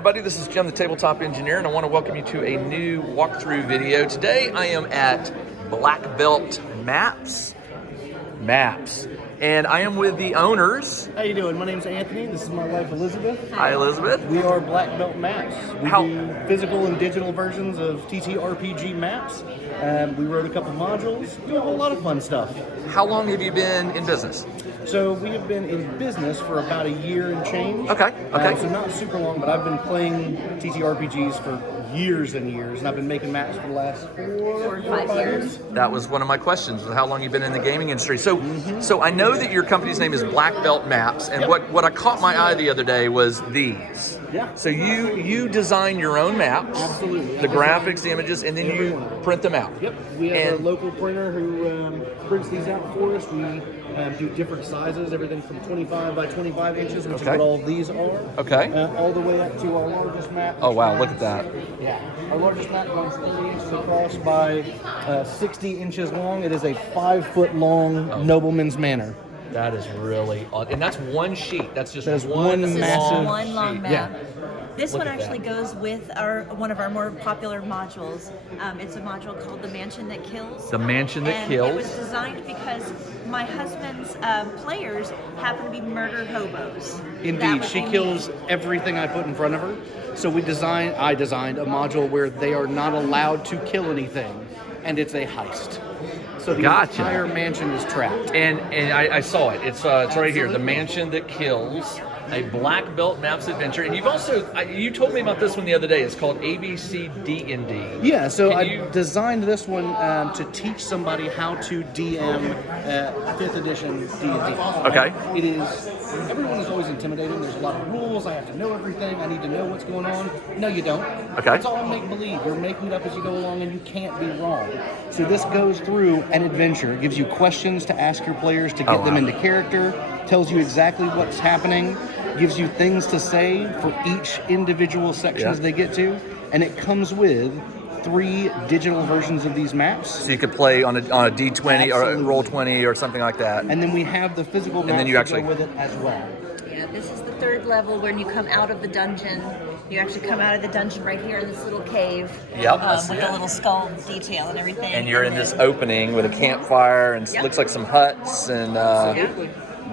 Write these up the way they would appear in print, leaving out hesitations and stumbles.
Everybody, this is Jim, the Tabletop Engineer, and I want to welcome you to a new walkthrough video. Today I am at blackbeltmaps, and I am with the owners. How you doing? My name's Anthony. This is my wife Elizabeth. Hi, Elizabeth. We are Black Belt Maps. We do physical and digital versions of TTRPG maps. We wrote a couple modules. Do a whole lot of fun stuff. How long have you been in business? So we have been in business for about a year and change. Okay. So not super long, but I've been playing TTRPGs for years and years, and I've been making maps for the last 4 or 5 years. That was one of my questions, how long you've been in the gaming industry. So I know that your company's name is Black Belt Maps, and what I caught my eye the other day was these. Yeah. So you design your own maps, Absolutely. the graphics, the images, and then you print them out. Yep. We have a local printer who prints these out for us. We do different sizes, everything from 25 by 25 inches, which is what all of these are. Okay. All the way up to our largest map. Oh wow, look at that. Yeah. Our largest map runs 30 inches across by 60 inches long. It is a 5-foot long nobleman's manor. That is really odd. And that's one sheet. That's just one massive one long sheet. map. Yeah. This Look one at actually that. goes with one of our more popular modules. It's a module called The Mansion That Kills. The Mansion That and Kills. It was designed because my husband's players happen to be murder hobos. That Indeed, was she unique. kills everything I put in front of her. So I designed a module where they are not allowed to kill anything, and it's a heist. So the entire mansion is trapped. And I saw it. It's right here. The Mansion That Kills, a Black Belt Maps adventure. And you've also you told me about this one the other day. It's called ABC D&D. Yeah, so I designed this one to teach somebody how to DM 5th edition D&D. Okay. It is, everyone is always intimidating. There's a lot of rules. I have to know everything. I need to know what's going on. No, you don't. Okay. It's all make-believe. You're making it up as you go along, and you can't be wrong. So this goes through an adventure. It gives you questions to ask your players to get them into character, tells you exactly what's happening, gives you things to say for each individual sections they get to, and it comes with 3 digital versions of these maps. So you could play on a D20 or a roll 20 or something like that. And then we have the physical maps then you that actually go with it as well. Yeah, this is the 3rd level when you come out of the dungeon. You actually come out of the dungeon right here in this little cave. Yep, I see with it. a little skull detail and everything. And you're in this opening with a campfire and looks like some huts and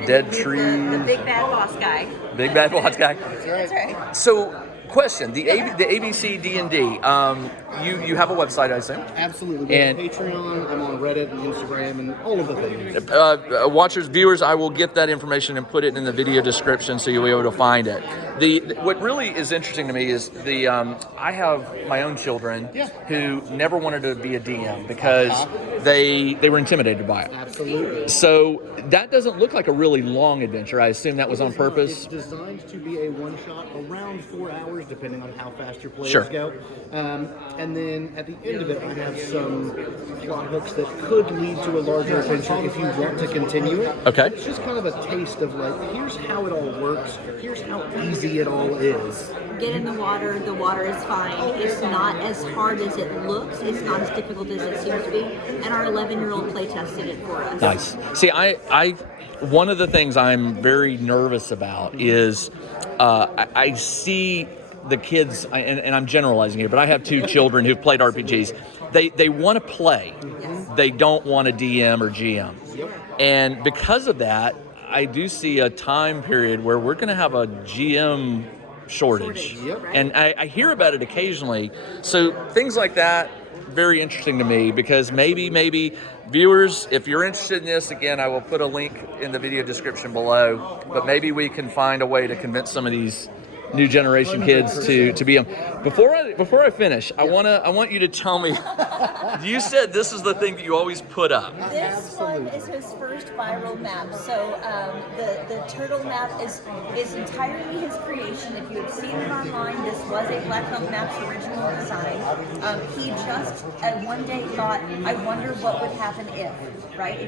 dead trees. The big bad boss guy. Big bad boss guy. That's right. So, question: the ABC D&D. You have a website, I assume. Absolutely. We have Patreon, I'm on Reddit and Instagram and all of the things. Watchers, viewers, I will get that information and put it in the video description so you'll be able to find it. What really is interesting to me is I have my own children who never wanted to be a DM because they were intimidated by it. Absolutely. So that doesn't look like a really long adventure. I assume that was on purpose. It's designed to be a one-shot, around 4 hours, depending on how fast your players go. And then at the end of it, I have some plot hooks that could lead to a larger adventure if you want to continue it. Okay. It's just kind of a taste of like, here's how it all works. Here's how easy it all is. Get in the water is fine. It's not as hard as it looks. It's not as difficult as it seems to be. And our 11-year-old play tested it for us. Nice. See, I one of the things I'm very nervous about is I see the kids, and I'm generalizing here, but I have 2 children who've played RPGs. They want to play. They don't want a DM or GM. And because of that, I do see a time period where we're going to have a GM shortage. And I hear about it occasionally. So things like that, very interesting to me, because maybe viewers, if you're interested in this, again, I will put a link in the video description below, but maybe we can find a way to convince some of these new generation kids to be them. Before I finish, I want you to tell me. You said this is the thing that you always put up. This one is his first viral map. So the turtle map is entirely his creation. If you have seen it online, this was a Black Belt Maps original design. He just one day thought, I wonder what would happen if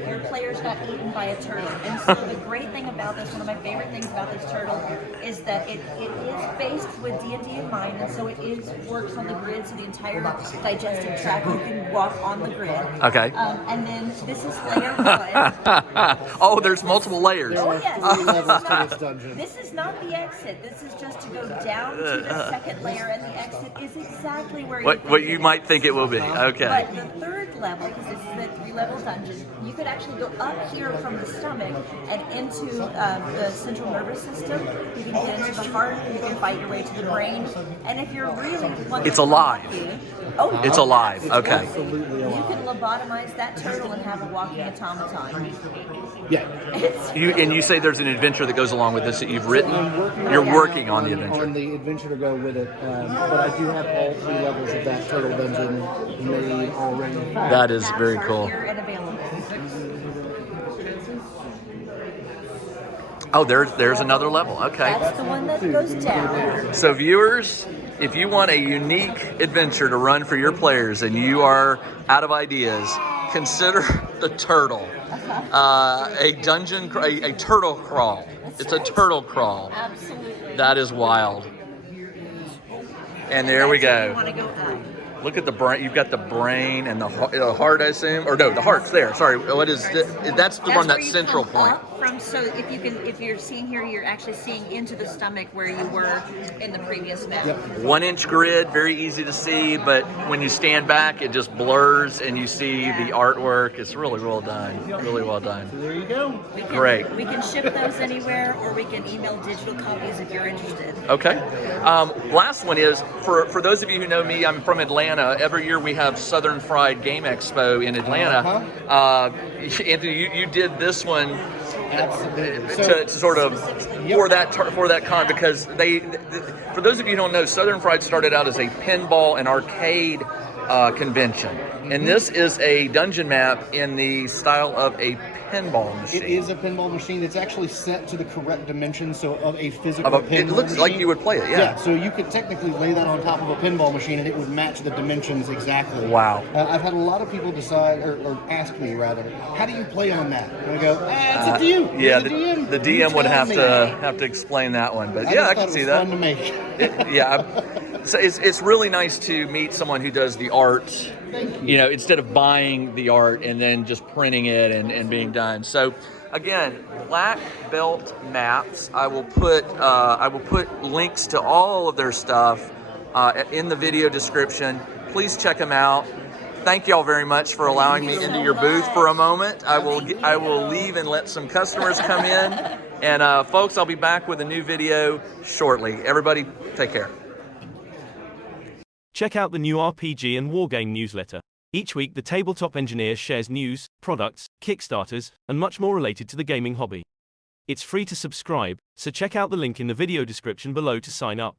your players got eaten by a turtle. And so the great thing about this, one of my favorite things about this turtle, is that it is based with D&D in mind, and so it works on the grid, so the entire digestive tract, you can walk on the grid. Okay. And then this is layer 1. Oh, there's multiple layers. Oh, yes. Three levels to this dungeon. This is not the exit. This is just to go down to the second layer, and the exit is exactly where What you might think it will be. Okay. But the third level, because this is a 3-level dungeon, you could actually go up here from the stomach and into the central nervous system. You can get into the heart. You can fight your way to the brain. And if you're really lucky, It's alive. It's alive. Okay. Absolutely You alive. can lobotomize that turtle and have a walking automaton. Yeah. You say there's an adventure that goes along with this that you've written. You're right working now on the adventure. On the adventure to go with it, but I do have all 3 levels of that turtle dungeon made already. That is very Maps are cool. here and available. Oh, there's another level. Okay. That's the one that goes down. So viewers, if you want a unique adventure to run for your players and you are out of ideas, consider the turtle. A dungeon, a turtle crawl. It's a turtle crawl. Absolutely. That is wild. And there we That's if you go. want to go up. Look at the brain. You've got the brain and the heart, I assume. Or no, the heart's there. Sorry. What is that's the one, where that you central come point. up From, so if you're seeing here, you're actually seeing into the stomach where you were in the previous map. Yep. 1-inch grid, very easy to see, but when you stand back, it just blurs and you see the artwork. It's really well done. Really well done. There you go. Great. We can ship those anywhere, or we can email digital copies if you're interested. Okay. Last one is, for those of you who know me, I'm from Atlanta. Every year we have Southern Fried Game Expo in Atlanta. Anthony, you did this one Absolutely. to sort of for that con, because for those of you who don't know, Southern Fried started out as a pinball and arcade convention, and this is a dungeon map in the style of a pinball machine. It is a pinball machine. It's actually set to the correct dimension, so of a physical pinball It looks machine. like you would play it, yeah. So you could technically lay that on top of a pinball machine and it would match the dimensions exactly. Wow. I've had a lot of people decide, or ask me rather, how do you play on that? And I go, it's up to you. Yeah, You're the You DM would tell have me. to explain that one, but I yeah, I just can thought see it was that. fun to make. So it's really nice to meet someone who does the art, instead of buying the art and then just printing it and being done. So again, Black Belt Maps. I will put links to all of their stuff in the video description. Please check them out. Thank y'all very much for allowing me into your booth for a moment. I will leave and let some customers come in. And folks, I'll be back with a new video shortly. Everybody, take care. Check out the new RPG and Wargame newsletter. Each week, the Tabletop Engineer shares news, products, Kickstarters, and much more related to the gaming hobby. It's free to subscribe, so check out the link in the video description below to sign up.